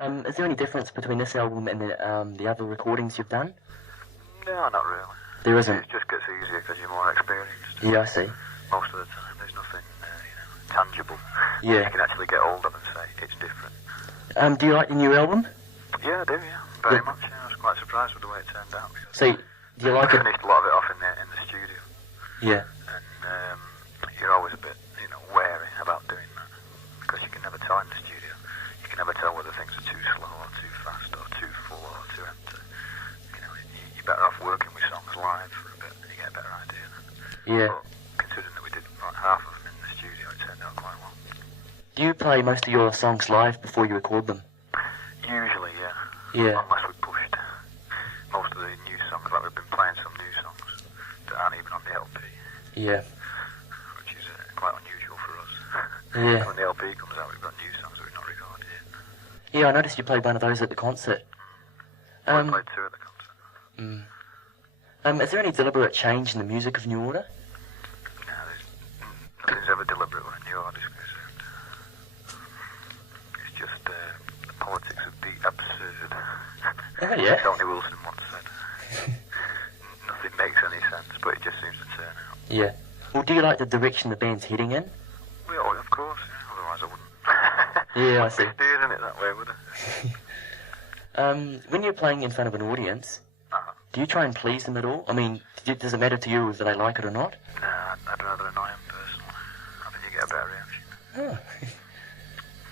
Is there any difference between this album and the other recordings you've done? No, not really. There isn't? It just gets easier because you're more experienced. Yeah, I see. Most of the time, there's nothing, tangible. Yeah. You can actually get hold of and say it's different. Do you like the new album? Yeah, I do, yeah. Very much, yeah. I was quite surprised with the way it turned out. So, do you like I it? finished a lot of it off in the studio. Yeah. And you're always a bit, wary about doing that. Because you can never tell in the studio. You can never tell whether things are too slow or too fast or too full or too empty. You're better off working with songs live for a bit and you get a better idea then. Yeah. But considering that we did like half of them in the studio, it turned out quite well. Do you play most of your songs live before you record them? Usually, yeah. Yeah. Unless we pushed most of the new songs, like we've been playing some new songs that aren't even on the LP. Yeah. Which is quite unusual for us. Yeah. When the LP comes out, we've got new songs that we've not recorded yet. Yeah, I noticed you played one of those at the concert. I played two at the concert. Is there any deliberate change in the music of New Order? No, nothing's ever deliberate when New Order's concerned. It's just the politics of the absurd. Oh, yeah. Tony Wilson once said. Nothing makes any sense, but it just seems to turn out. Yeah. Well, do you like the direction the band's heading in? Well, of course, yeah. Otherwise I wouldn't. Yeah, I see. Steering it that way, would I? When you're playing in front of an audience, do you try and please them at all? I mean, does it matter to you whether they like it or not? Nah, I'd rather annoy them personally. I think you get a better reaction. Oh.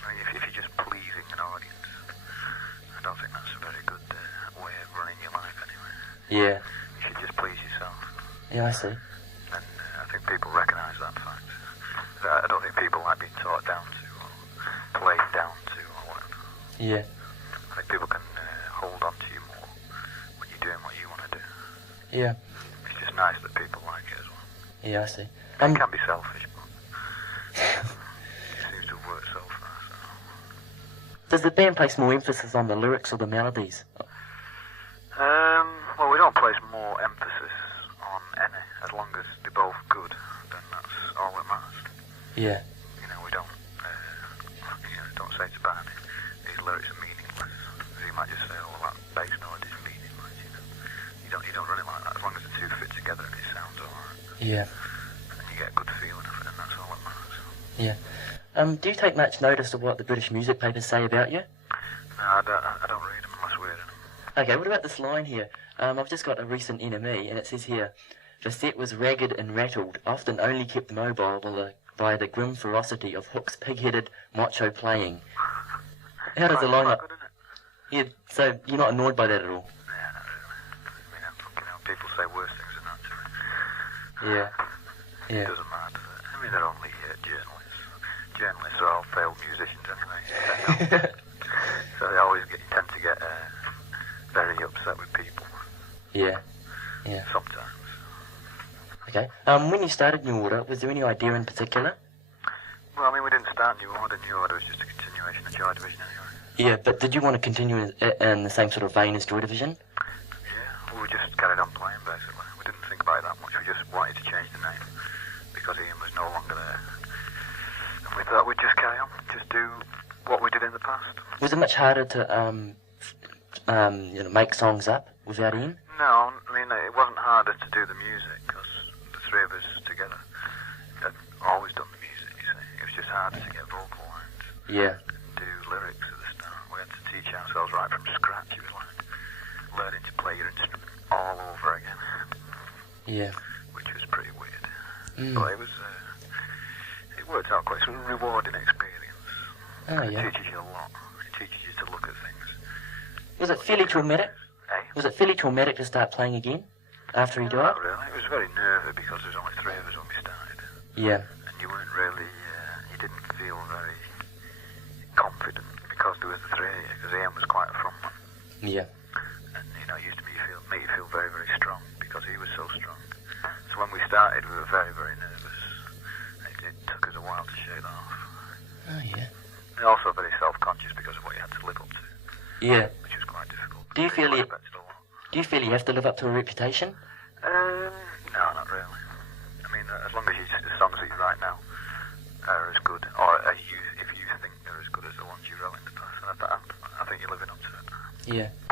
I mean, if you're just pleasing an audience, I don't think that's a very good way of running your life anyway. Yeah. You should just please yourself. Yeah, I see. And I think people recognise that fact. I don't think people like being taught down to or played down to or whatever. Yeah. I think people can hold on to you more when you're doing what you want to do. Yeah. It's just nice that people like it as well. Yeah, I see. It can be selfish, but it seems to have worked so far. So. Does the band place more emphasis on the lyrics or the melodies? Well, we don't place more emphasis on any. As long as they're both good, then that's all that matters. Yeah. We don't say to Barney, these lyrics are meaningless. You might just say, oh, well, that bass note is meaningless. You don't run it like that. As long as the two fit together and it sounds alright. Yeah. And you get a good feeling of it, and that's all that matters. Yeah. Do you take much notice of what the British music papers say about you? No, I don't read them unless we're in them. Okay, what about this line here? I've just got a recent NME, and it says here, the set was ragged and rattled, often only kept mobile by the grim ferocity of Hook's pig-headed macho playing. How does the line up? Good, isn't it? Yeah, so you're not annoyed by that at all? Yeah, not really. I mean, people say worse things than that to me. Yeah. Yeah. It doesn't matter. I mean, they're only journalists. Journalists are all failed musicians anyway. So they always tend to get very upset with people. Yeah. Yeah. Sometimes. Okay. When you started New Order, was there any idea in particular? Well, I mean, we didn't start New Order. New Order was just a continuation of Joy Division anyway. Yeah, but did you want to continue in the same sort of vein as Joy Division? Yeah, well, we just carried on playing, basically. We didn't think about it that much. We just wanted to change the name because Ian was no longer there. And we thought we'd just carry on, just do what we did in the past. Was it much harder to make songs up without Ian? No, I mean, it wasn't harder to do the music because the three of us together had always done the music, you see. It was just harder to get vocal lines. Yeah. And do lyrics at the start. We had to teach ourselves right from scratch. It was like learning to play your instrument all over again. Yeah. Which was pretty weird. But it was, it worked out quite. It was a rewarding experience. Oh, yeah. It teaches you a lot. It teaches you to look at things. Was it fairly traumatic? Was it fairly traumatic to start playing again after he died? Not really. It was very nervy because there was only three of us when we started. Yeah. And you weren't really, you didn't feel very confident because there was the three of you, because Ian was quite a front man. Yeah. And, it used to make you feel very, very strong because he was so strong. So when we started, we were very, very nervous. It took us a while to shake that off. Oh, yeah. And also very self-conscious because of what you had to live up to. Yeah. Which was quite difficult. Do you feel you have to live up to a reputation? No, not really. I mean, as long as the songs that you write now are as good, or if you think they're as good as the ones you wrote in the past, and I think think you're living up to it. Yeah.